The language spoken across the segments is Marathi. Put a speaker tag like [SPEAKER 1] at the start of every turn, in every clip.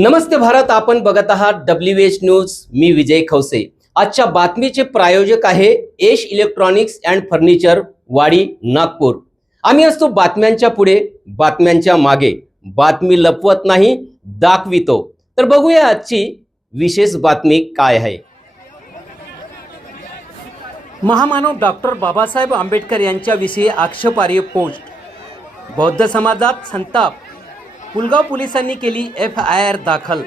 [SPEAKER 1] नमस्ते भारत आपण बघत आहात डब्ल्यू एच न्यूज मी विजय खवसे. आजच्या बातमीचे प्रायोजक आहे एश इलेक्ट्रॉनिक्स अँड फर्निचर वाडी नागपूर. आम्ही असतो बातम्यांच्या पुढे बातम्यांच्या मागे. बातमी लपवत नाही दाखवितो. तर बघूया आजची विशेष बातमी काय आहे. महामानव डॉक्टर बाबासाहेब आंबेडकर यांच्याविषयी आक्षेपार्ह पोस्ट. बौद्ध समाजात संताप पुलगाव पोलिसांनी केली एफ आय आर दाखल.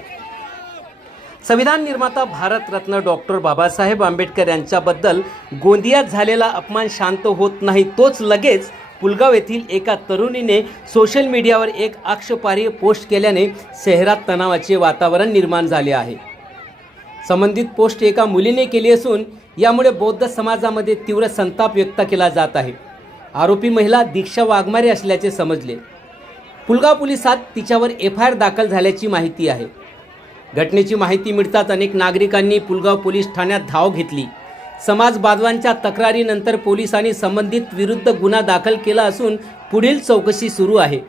[SPEAKER 1] संविधान निर्माता भारतरत्न डॉक्टर बाबासाहेब आंबेडकर यांच्याबद्दल गोंदियात झालेला अपमान शांत होत नाही तोच लगेच पुलगाव येथील एका तरुणीने सोशल मीडियावर एक आक्षेपार्ह पोस्ट केल्याने शहरात तणावाचे वातावरण निर्माण झाले आहे. संबंधित पोस्ट एका मुलीने केली असून यामुळे बौद्ध समाजामध्ये तीव्र संताप व्यक्त केला जात आहे. आरोपी महिला दीक्षा वाघमारे असल्याचे समजले. पुलगाव पोलिसात तिच्यावर एफ आय आर दाखल झाल्याची माहिती आहे. घटनेची माहिती मिळताच अनेक नागरिकांनी पुलगाव पोलीस ठाण्यात धाव घेतली. समाज बांधवांच्या तक्रारीनंतर पोलिसांनी संबंधित विरुद्ध गुन्हा दाखल केला असून पुढील चौकशी सुरू आहे.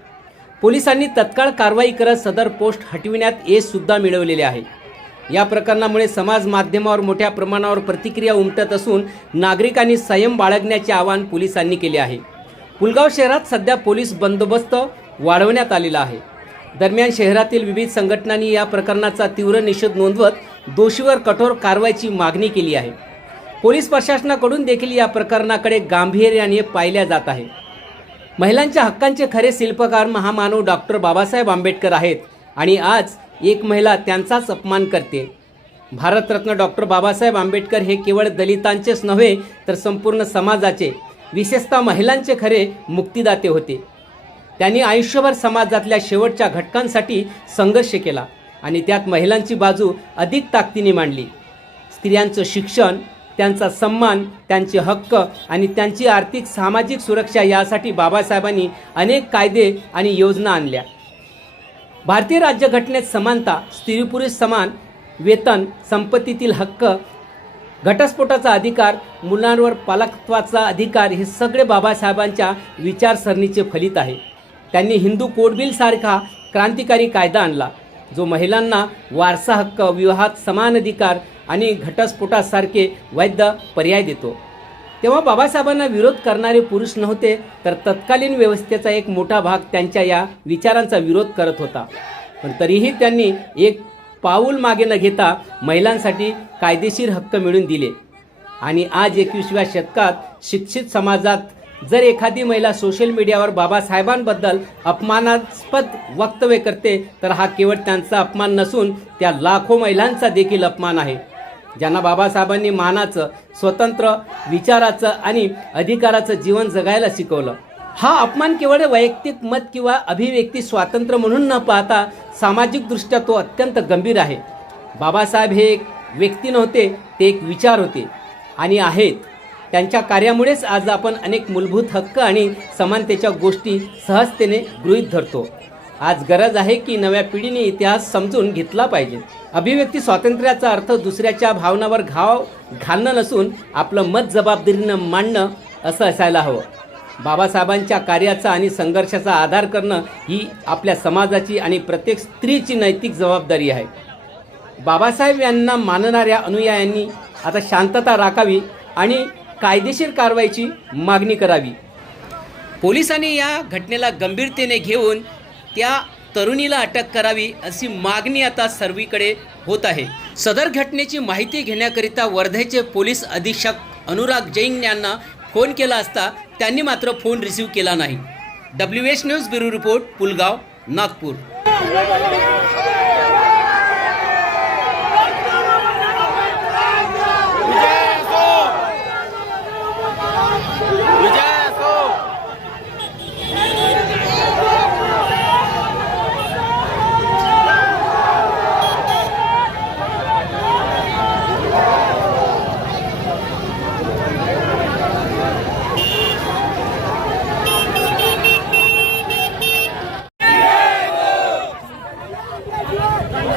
[SPEAKER 1] पोलिसांनी तत्काळ कारवाई करत सदर पोस्ट हटविण्यात यशसुद्धा मिळवलेले आहे. या प्रकरणामुळे समाज माध्यमावर मोठ्या प्रमाणावर प्रतिक्रिया उमटत असून नागरिकांनी संयम बाळगण्याचे आवाहन पोलिसांनी केले आहे. पुलगाव शहरात सध्या पोलीस बंदोबस्त वाढवण्यात आलेला आहे. दरम्यान शहरातील विविध संघटनांनी या प्रकरणाचा तीव्र निषेध नोंदवत दोषीवर कठोर कारवाईची मागणी केली आहे. पोलीस प्रशासनाकडून देखील या प्रकरणाकडे गांभीर्याने पाहिल्या जात आहे. महिलांच्या हक्कांचे खरे शिल्पकार महामानव डॉक्टर बाबासाहेब आंबेडकर आहेत आणि आज एक महिला त्यांचाच अपमान करते. भारतरत्न डॉक्टर बाबासाहेब आंबेडकर हे केवळ दलितांचेच नव्हे तर संपूर्ण समाजाचे विशेषतः महिलांचे खरे मुक्तिदाते होते. त्यांनी आयुष्यभर समाजातल्या शेवटच्या घटकांसाठी संघर्ष केला आणि त्यात महिलांची बाजू अधिक ताकदीने मांडली. स्त्रियांचं शिक्षण त्यांचा सन्मान त्यांचे हक्क आणि त्यांची आर्थिक सामाजिक सुरक्षा यासाठी बाबासाहेबांनी अनेक कायदे आणि योजना आणल्या. भारतीय राज्यघटनेत समानता स्त्री पुरुष समान वेतन संपत्तीतील हक्क घटस्फोटाचा अधिकार मुलांवर पालकत्वाचा अधिकार हे सगळे बाबासाहेबांच्या विचारसरणीचे फलित आहे. त्यांनी हिंदू कोड सारखा क्रांतिकारी कायदा आणला जो महिलांना वारसा हक्क विवाहात समान अधिकार आणि घटस्फोटासारखे वैध पर्याय देतो. तेव्हा बाबासाहेबांना विरोध करणारे पुरुष नव्हते तर तत्कालीन व्यवस्थेचा एक मोठा भाग त्यांच्या या विचारांचा विरोध करत होता. पण तरीही त्यांनी एक पाऊल मागे न घेता महिलांसाठी कायदेशीर हक्क मिळवून दिले. आणि आज एकविसव्या शतकात शिक्षित समाजात जर एखादी महिला सोशल मीडियावर बाबासाहेबांबद्दल अपमानास्पद वक्तव्य करते तर हा केवळ त्यांचा अपमान नसून त्या लाखो महिलांचा देखील अपमान आहे. ज्यांना बाबासाहेबांनी मानाचं स्वतंत्र विचाराचं आणि अधिकाराचं जीवन जगायला शिकवलं. हा अपमान केवळ वैयक्तिक मत किंवा अभिव्यक्ती स्वातंत्र्य म्हणून न पाहता सामाजिकदृष्ट्या तो अत्यंत गंभीर आहे. बाबासाहेब हे एक व्यक्ती नव्हते ते एक विचार होते आणि आहेत. त्यांच्या कार्यामुळेच आज आपण अनेक मूलभूत हक्क आणि समानतेच्या गोष्टी सहजतेने गृहीत धरतो. आज गरज आहे की नव्या पिढीने इतिहास समजून घेतला पाहिजे. अभिव्यक्ती स्वातंत्र्याचा अर्थ दुसऱ्याच्या भावनावर घाव घालणं नसून आपलं मत जबाबदारीनं मांडणं असं असायला हवं. बाबासाहेबांच्या कार्याचा आणि संघर्षाचा आधार करणं ही आपल्या समाजाची आणि प्रत्येक स्त्रीची नैतिक जबाबदारी आहे. बाबासाहेब यांना मानणाऱ्या अनुयायांनी आता शांतता राखावी आणि कायदेशीर कारवाईची मागणी करावी. पोलिसांनी या घटनेला गंभीरतेने घेऊन त्या तरुणीला अटक करावी अशी मागणी आता सर्वीकडे होत आहे. सदर घटनेची माहिती घेण्याकरिता वर्धेचे पोलीस अधीक्षक अनुराग जैन यांना फोन केला असता त्यांनी मात्र फोन रिसीव केला नाही. W H news bureau report Pulgaon Nagpur.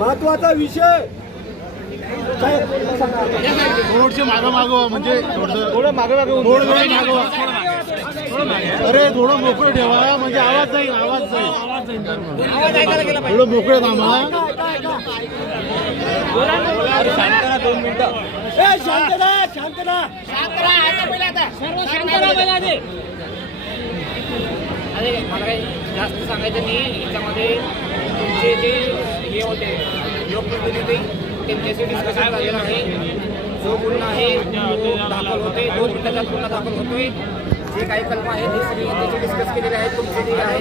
[SPEAKER 2] महत्त्वाचा विषय.
[SPEAKER 3] थोडसे मागं मागवा म्हणजे थोडं मागं मागं थोडं वेळ मागवा अरे थोडं मोकळं ठेवा म्हणजे आवाज जाईल आवाज जाईल. थोडं मोकळं थांबा.
[SPEAKER 2] ए शांतता शांतता.
[SPEAKER 4] अरे मला काही जास्त सांगायचं नाही. याच्यामध्ये तुमचे जे हे होते. लोकप्रतिनिधी त्यांच्याशी डिस्कशन झालेलं आहे. जो गुन्हा आहे तो दाखल होते दोन मिनिटाचा गुन्हा दाखल होतोय. जे काही कल्पना ते सगळे त्याचे डिस्कस केलेले आहेत. तुमचे जे आणि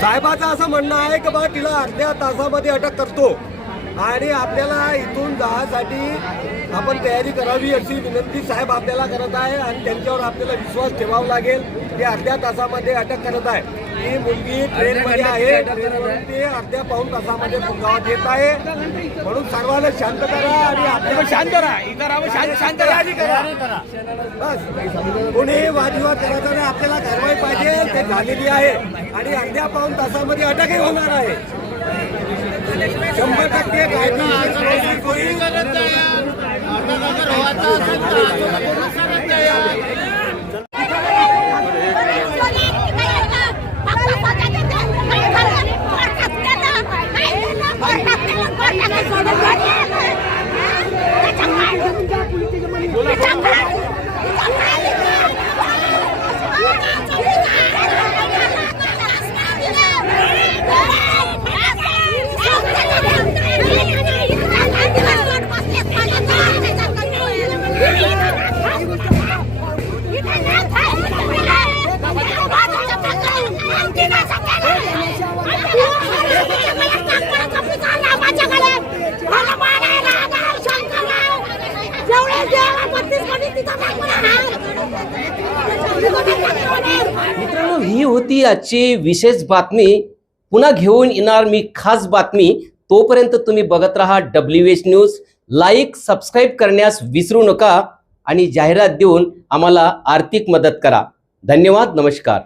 [SPEAKER 2] साहेबाचं असं म्हणणं आहे की बा तिला अर्ध्या तासामध्ये अटक करतो. आणि आपल्याला इथून जाण्यासाठी आपण तयारी करावी अशी विनंती साहेब आपल्याला करत आहे आणि त्यांच्यावर आपल्याला विश्वास ठेवावा लागेल. ते अर्ध्या तासामध्ये अटक करत आहे. ही मुलगी ट्रेनमध्ये आहे. ते अर्ध्या पाऊन तासामध्ये गावात येत आहे. म्हणून सर्वांना शांत करा आणि आपल्याला शांत शांत करा बस. कोणी वादविवाद करायचा नाही. आपल्याला कारवाई पाहिजे ते झालेली आहे. आणि अर्ध्या पाऊन तासामध्ये अटकही होणार आहे. शंभर टक्के कायदेशीर होईल.
[SPEAKER 1] मित्रांनो ही होती आजची विशेष बातमी. पुन्हा घेऊन येणार मी खास बातमी. तोपर्यंत तुम्ही बघत राहा W H news like subscribe करण्यास विसरू नका आणि जाहिरात देऊन आम्हाला आर्थिक मदत करा. धन्यवाद नमस्कार.